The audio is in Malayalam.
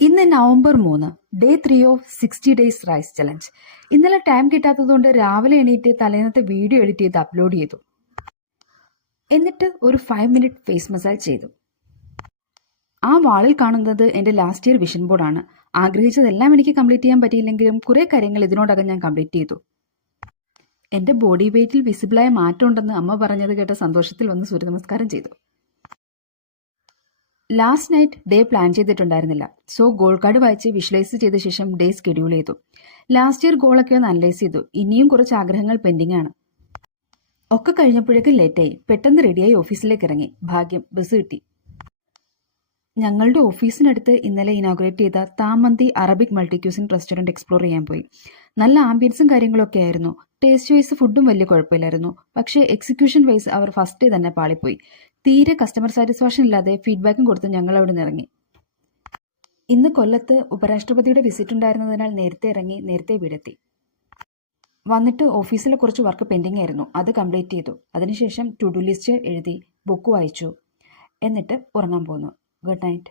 ഇന്ന് November 3, day 3 of 60 days rice challenge. ഇന്നലെ ടൈം കിട്ടാത്തതുകൊണ്ട് രാവിലെ എണീറ്റ് തലേന്നത്തെ വീഡിയോ എഡിറ്റ് ചെയ്ത് അപ്ലോഡ് ചെയ്തു. എന്നിട്ട് ഒരു 5 മിനിറ്റ് ഫേസ് മസാജ് ചെയ്തു. ആ വാളിൽ കാണുന്നത് എൻ്റെ ലാസ്റ്റ് ഇയർ വിഷൻ ബോർഡാണ്. ആഗ്രഹിച്ചതെല്ലാം എനിക്ക് കംപ്ലീറ്റ് ചെയ്യാൻ പറ്റിയില്ലെങ്കിലും കുറേ കാര്യങ്ങൾ ഇതിനോടകം ഞാൻ കംപ്ലീറ്റ് ചെയ്തു. എൻ്റെ ബോഡി വെയ്റ്റിൽ വിസിബിളായ മാറ്റം ഉണ്ടെന്ന് അമ്മ പറഞ്ഞത് കേട്ട സന്തോഷത്തിൽ വന്ന് സൂര്യ നമസ്കാരം ചെയ്തു. ലാസ്റ്റ് നൈറ്റ് ഡേ പ്ലാൻ ചെയ്തിട്ടുണ്ടായിരുന്നില്ല. സോ ഗോൾ കാർഡ് വായിച്ച് വിഷ്വലൈസ് ചെയ്ത ശേഷം ഡേ സ്കെഡ്യൂൾ ചെയ്തു. ലാസ്റ്റ് ഇയർ ഗോളൊക്കെ ഒന്ന് അനലൈസ് ചെയ്തു. ഇനിയും കുറച്ച് ആഗ്രഹങ്ങൾ പെൻഡിങ് ആണ്. ഒക്കെ കഴിഞ്ഞപ്പോഴേക്കും ലേറ്റായി. പെട്ടെന്ന് റെഡിയായി ഓഫീസിലേക്ക് ഇറങ്ങി. ഭാഗ്യം ബസ് കിട്ടി. ഞങ്ങളുടെ ഓഫീസിനടുത്ത് ഇന്നലെ ഇനോഗ്രേറ്റ് ചെയ്ത താമന്തി Arabic multi cuisine restaurant explore ചെയ്യാൻ പോയി. നല്ല ആംബിയൻസും കാര്യങ്ങളൊക്കെ ആയിരുന്നു. ടേസ്റ്റ് വൈസ് ഫുഡും വലിയ കുഴപ്പമില്ലായിരുന്നു. പക്ഷേ എക്സിക്യൂഷൻ വൈസ് അവർ ഫസ്റ്റ് ഡേ തന്നെ പാളിപ്പോയി. തീരെ കസ്റ്റമർ സാറ്റിസ്ഫാക്ഷൻ ഇല്ലാതെ ഫീഡ്ബാക്കും കൊടുത്ത് ഞങ്ങൾ അവിടെ നിന്ന് ഇറങ്ങി. ഇന്ന് കൊല്ലത്ത് ഉപരാഷ്ട്രപതിയുടെ വിസിറ്റ് ഉണ്ടായിരുന്നതിനാൽ നേരത്തെ ഇറങ്ങി നേരത്തെ വീടെത്തി. വന്നിട്ട് ഓഫീസിലെ കുറച്ച് വർക്ക് പെൻഡിങ് ആയിരുന്നു. അത് കംപ്ലീറ്റ് ചെയ്തു. അതിനുശേഷം ടു ഡു ലിസ്റ്റ് എഴുതി, ബുക്ക് വായിച്ചു. എന്നിട്ട് ഉറങ്ങാൻ പോന്നു. Good night.